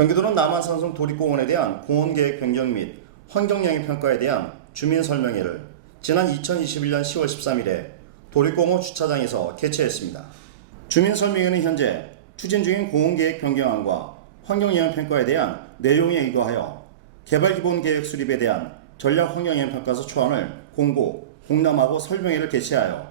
경기도는 남한산성 도립공원에 대한 공원계획 변경 및 환경영향평가에 대한 주민설명회를 지난 2021년 10월 13일에 도립공원 주차장에서 개최했습니다. 주민설명회는 현재 추진 중인 공원계획 변경안과 환경영향평가에 대한 내용에 의거하여 개발기본계획 수립에 대한 전략환경영향평가서 초안을 공고, 공람하고 설명회를 개최하여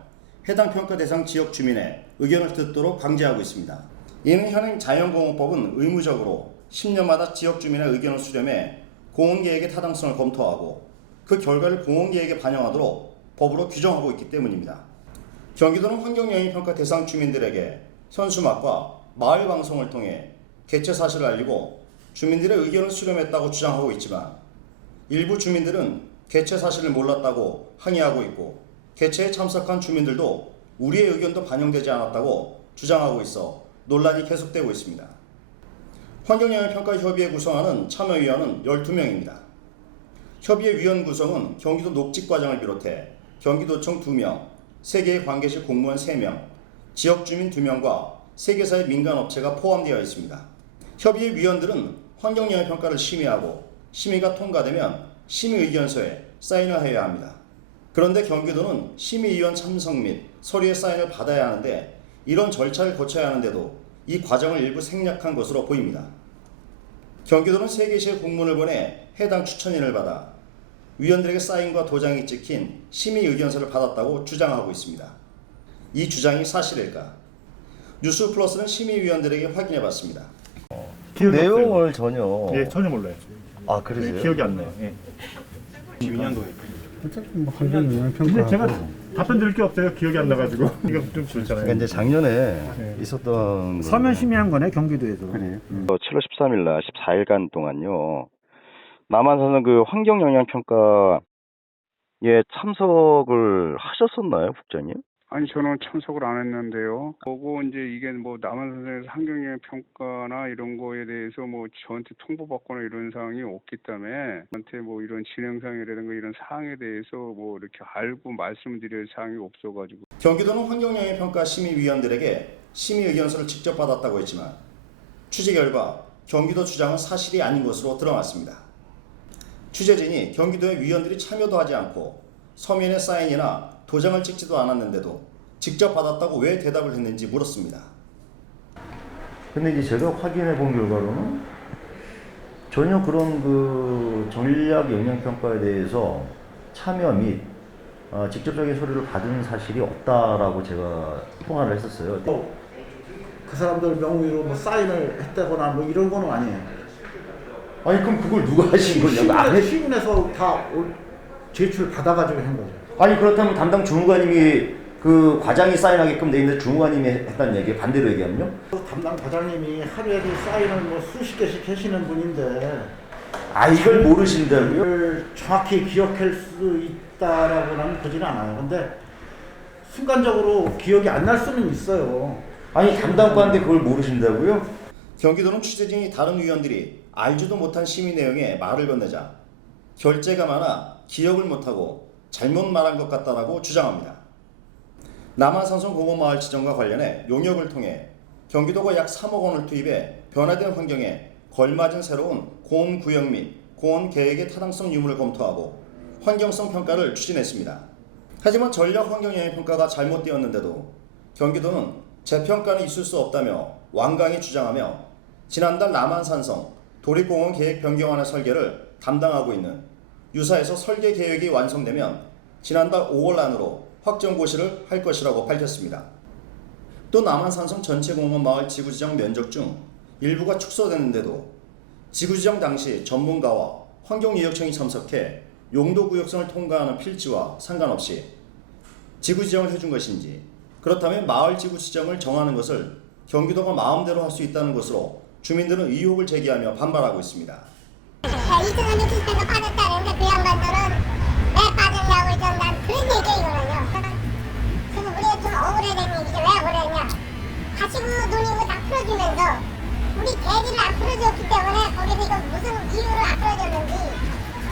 해당 평가 대상 지역 주민의 의견을 듣도록 방지하고 있습니다. 이는 현행 자연공원법은 의무적으로 10년마다 지역 주민의 의견을 수렴해 공원계획의 타당성을 검토하고 그 결과를 공원계획에 반영하도록 법으로 규정하고 있기 때문입니다. 경기도는 환경영향평가 대상 주민들에게 현수막과 마을방송을 통해 개최 사실을 알리고 주민들의 의견을 수렴했다고 주장하고 있지만 일부 주민들은 개최 사실을 몰랐다고 항의하고 있고 개최에 참석한 주민들도 우리의 의견도 반영되지 않았다고 주장하고 있어 논란이 계속되고 있습니다. 환경영향평가협의회 구성하는 참여위원은 12명입니다. 협의회 위원 구성은 경기도 녹직과장을 비롯해 경기도청 2명, 세계의 관계실 공무원 3명, 지역주민 2명과 세계사의 민간업체가 포함되어 있습니다. 협의회 위원들은 환경영향평가를 심의하고 심의가 통과되면 심의의견서에 사인을 해야 합니다. 그런데 경기도는 심의위원 참석 및 서류의 사인을 받아야 하는데 이런 절차를 거쳐야 하는데도 이 과정을 일부 생략한 것으로 보입니다. 경기도는 3개시의 공문을 보내 해당 추천인을 받아 위원들에게 사인과 도장이 찍힌 심의의견서를 받았다고 주장하고 있습니다. 이 주장이 사실일까? 뉴스플러스는 심의위원들에게 확인해봤습니다. 내용을 전혀 전혀 몰라요. 아 그러세요? 기억이 안 나요. 12년도에. 어차피 뭐 환경영향평가. 근데 제가 답변 드릴 게 없어요. 기억이 안 나가지고. 이거 좀 그렇잖아요. 그러니까 이제 작년에 있었던 서면 심의한 거네 경기도에서. 그래. 7월 13일 날 14일간 동안요. 남한산성 그 환경영향평가에 참석을 하셨었나요, 국장님? 아니 저는 참석을 안 했는데요. 보고 이제 이게 뭐 남한산성에서 환경영향 평가나 이런 거에 대해서 뭐 저한테 통보받거나 이런 사항이 없기 때문에 저한테 뭐 이런 진행상이라든가 이런 사항에 대해서 뭐 이렇게 알고 말씀드릴 사항이 없어가지고. 경기도는 환경영향평가 심의위원들에게 심의의견서를 직접 받았다고 했지만 취재 결과 경기도 주장은 사실이 아닌 것으로 드러났습니다. 취재진이 경기도의 위원들이 참여도 하지 않고 서면에 사인이나 도장을 찍지도 않았는데도 직접 받았다고 왜 대답을 했는지 물었습니다. 근데 이제 제가 확인해 본 결과로는 전혀 그런 그 전략 영향평가에 대해서 참여 및 직접적인 서류를 받은 사실이 없다라고 제가 통화를 했었어요. 그 사람들 명의로 뭐 사인을 했다거나 뭐 이런 거는 아니에요. 아니 그럼 그걸 누가 하신 거냐고. 시군에서 다 제출 받아가지고 한 거죠. 아니 그렇다면 담당 주무관님이 그 과장이 사인하게끔 돼 있는데 주무관님이 했다는 얘기 반대로 얘기하면요? 담당 과장님이 하루에도 사인을 뭐 수십 개씩 하시는 분인데 이걸 모르신다고요? 이걸 정확히 기억할 수 있다라고는 보지는 않아요. 근데 순간적으로 기억이 안 날 수는 있어요. 아니 담당과인데 그걸 모르신다고요? 경기도는 취재진이 다른 위원들이 알지도 못한 심의 내용에 말을 건네자 결재가 많아 기억을 못하고 잘못 말한 것 같다라고 주장합니다. 남한산성 공원마을 지정과 관련해 용역을 통해 경기도가 약 3억 원을 투입해 변화된 환경에 걸맞은 새로운 공원구역 및 공원계획의 타당성 유무를 검토하고 환경성 평가를 추진했습니다. 하지만 전략 환경영향평가가 잘못되었는데도 경기도는 재평가는 있을 수 없다며 완강히 주장하며 지난달 남한산성 도립공원 계획 변경안의 설계를 담당하고 있는 유사에서 설계 계획이 완성되면 지난달 5월 안으로 확정 고시를 할 것이라고 밝혔습니다. 또 남한산성 전체 공원 마을 지구지정 면적 중 일부가 축소됐는데도 지구지정 당시 전문가와 환경유역청이 참석해 용도구역성을 통과하는 필지와 상관없이 지구지정을 해준 것인지 그렇다면 마을 지구지정을 정하는 것을 경기도가 마음대로 할 수 있다는 것으로 주민들은 의혹을 제기하며 반발하고 있습니다. 2층은 시스템을 빠졌다는데 그 양반들은 왜 빠졌냐고 난 그런 얘기거든요. 그래서 우리가 좀 억울해된 얘기죠. 왜 억울했냐. 하시고 논의고 다 풀어주면서 우리 대지를 안 풀어줬기 때문에 거기서 이거 무슨 이유로 안 풀어줬는지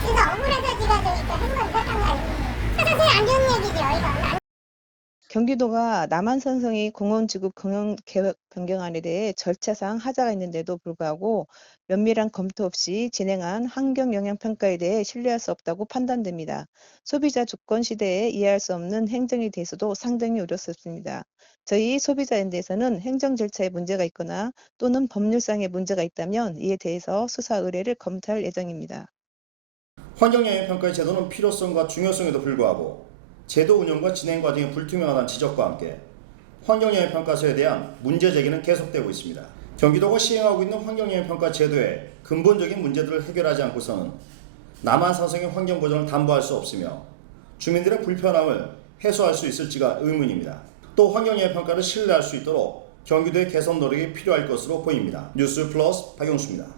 그래서 억울해서 제가 저기 한 번 했던 거 아닙니까. 사실 안 좋은 얘기죠. 이거. 경기도가 남한산성이 공원지구 계획 변경안에 대해 절차상 하자가 있는데도 불구하고 면밀한 검토 없이 진행한 환경영향평가에 대해 신뢰할 수 없다고 판단됩니다. 소비자 주권 시대에 이해할 수 없는 행정에 대해서도 상당히 우려스럽습니다. 저희 소비자연대에서는 행정 절차에 문제가 있거나 또는 법률상의 문제가 있다면 이에 대해서 수사 의뢰를 검토할 예정입니다. 환경영향평가의 제도는 필요성과 중요성에도 불구하고 제도 운영과 진행 과정이 불투명하다는 지적과 함께 환경영향평가서에 대한 문제 제기는 계속되고 있습니다. 경기도가 시행하고 있는 환경영향평가 제도의 근본적인 문제들을 해결하지 않고서는 남한산성의 환경 보전을 담보할 수 없으며 주민들의 불편함을 해소할 수 있을지가 의문입니다. 또 환경영향평가를 신뢰할 수 있도록 경기도의 개선 노력이 필요할 것으로 보입니다. 뉴스 플러스 박용수입니다.